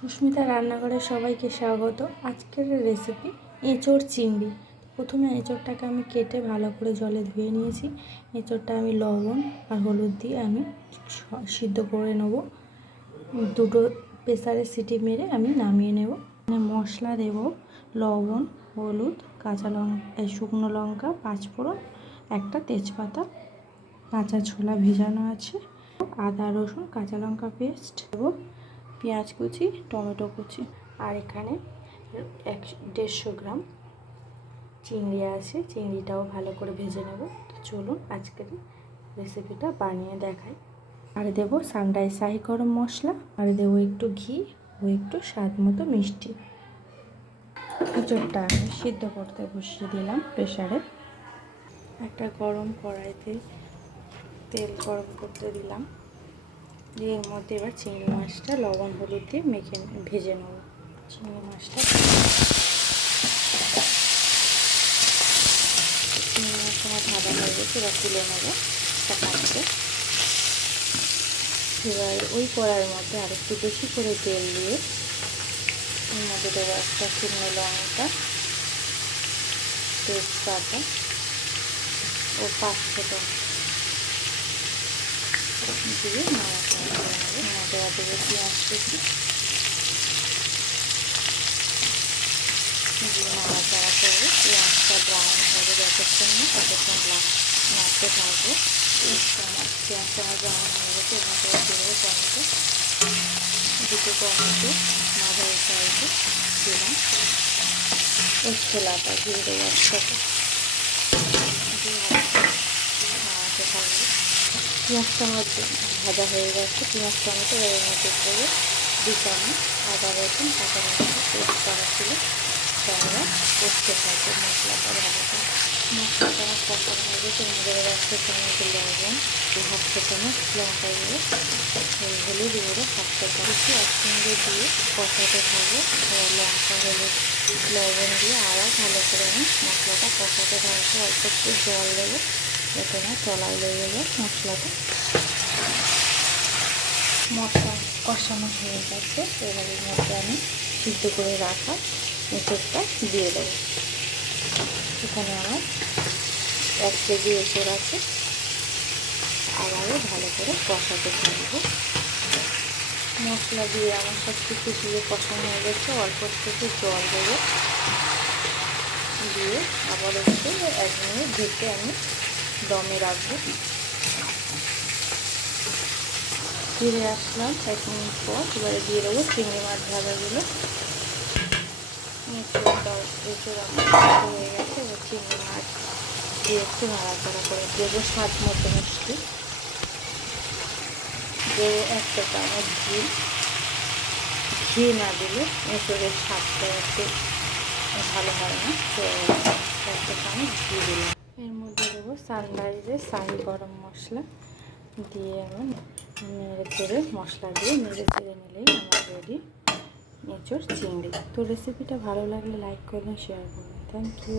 সুস্মিতা রান্নাঘরে সবাইকে স্বাগত। আজকের রেসিপি এঁচোড় চিংড়ি। প্রথমে এঁচোড়টাকে আমি কেটে ভালো করে জলে ধুয়ে নিয়েছি। এঁচোড়টা আমি লবণ আর হলুদ দিয়ে আমি সিদ্ধ করে নেব। দুটো প্রেসারে সিটি মেরে আমি নামিয়ে নেব। মশলা দেব লবণ, হলুদ, কাঁচা লঙ্কা, শুকনো লঙ্কা, পাঁচফোড়ন, একটা তেজপাতা, কাঁচা ছোলা ভেজানো আছে, আদা রসুন কাঁচা লঙ্কা পেস্ট দেবো, পেঁয়াজ কুচি, টমেটো কুচি, আর এখানে 150 গ্রাম চিংড়ি আছে। চিংড়িটাও ভালো করে ভেজে নেব। তো চলুন আজকের রেসিপিটা বানিয়ে দেখাই। আর দেবো সানরাইজ শাহি গরম মশলা, আর দেবো একটু ঘি ও একটু স্বাদ মতো মিষ্টি। এঁচোড়টা আমি সিদ্ধ করতে বসিয়ে দিলাম প্রেসারে। একটা গরম কড়াইতে তেল গরম করতে দিলাম। এর মধ্যে এবার চিংড়ি মাছটা লবণ হলুদ দিয়ে ভেজে নেব। চিংড়ি মাছটা আমার ভাজা হয়ে গেছে, এবার তুলে নেবো পাত্রে। এবার ওই কড়াইয়ের মধ্যে আর একটু বেশি করে তেল দিয়ে এর মধ্যে দেবো একটা শুকনো লঙ্কা, তেজপাতা ও পাঁচফোড়ন দিয়ে নাড়াচাড়া করে নেবো। নাড়াচাড়া দেবো পেঁয়াজ কুচি দিয়ে নাড়াচাড়া করবো। পেঁয়াজটা ব্রাউন হবে যতক্ষণ না ততক্ষণ নাড়তে থাকবো। পেঁয়াজটা আমার ব্রাউন হয়ে গেছে। এর মধ্যে দেবো টমেটো, দুটো টমেটো মাঝারি সাইজে দিলাম। ওই ছোলাটা দিয়ে দেবো একসাথে দিয়ে নাড়াতে থাকবো। পেঁয়াজটা আমার ভাজা হয়ে গেছে। পেঁয়াজ টমেটো এর মধ্যে দেবো 2 চামচ আদা রসুন কাঁচা লঙ্কা পেস্ট করা ছিল। তারা কষতে থাকবে মশলাটা ভালো করে। মশলাটা আমার কষানো হয়ে গেছে। এর মধ্যে 1 চামচ লবণ, 1/2 চামচ লঙ্কা গুঁড়ো, হলুদ গুঁড়ো 1/2 চামচ একসঙ্গে দিয়ে কষাতে থাকবো। লঙ্কা হলুদ লবণ দিয়ে আবার ভালো করে আমি মশলাটা কষাতে থাকবো। অল্প একটু জল দেবো যাতে না তলায় লেগে যায় মশলাটা। মশলা কষানো হয়ে গেছে। এবার এর মধ্যে আমি সিদ্ধ করে রাখা এঁচোড়টা দিয়ে দেবো। এখানে আমার 1 কেজি এঁচোড় আছে। আবারও ভালো করে কষাতে থাকবো। মশলা দিয়ে আমার সব কিছু দিয়ে কষানো হয়ে গেছে। অল্প একটু জল দেবো দিয়ে আবার একটু 1 মিনিট ঢেকে আমি দমে রাখবো। ফিরে আসলাম 1 মিনিট পর। এবারে দিয়ে দেবো চিংড়ি মাছ ভাজাগুলো। এঁচোড় আমার হয়ে গেছে। এবার চিংড়ি মাছ দিয়ে একটু নাড়াচাড়া করে দেবো স্বাদ মতো মিষ্টি। দেবো 1 চামচ ঘি না দিলে এঁচোড়ের স্বাদটা একটু ভালো হয় না, তো 1 চামচ ঘি দিলাম। এর মধ্যে দেবো সানরাইজের শাহি গরম মশলা দিয়ে আমি নেড়ে চেড়ে মশলা দিয়ে নেড়ে চেড়ে নিলেই আমার রেডি এঁচোড় চিংড়ি। তো রেসিপিটা ভালো লাগলে লাইক করবেন, শেয়ার করবেন। Thank you.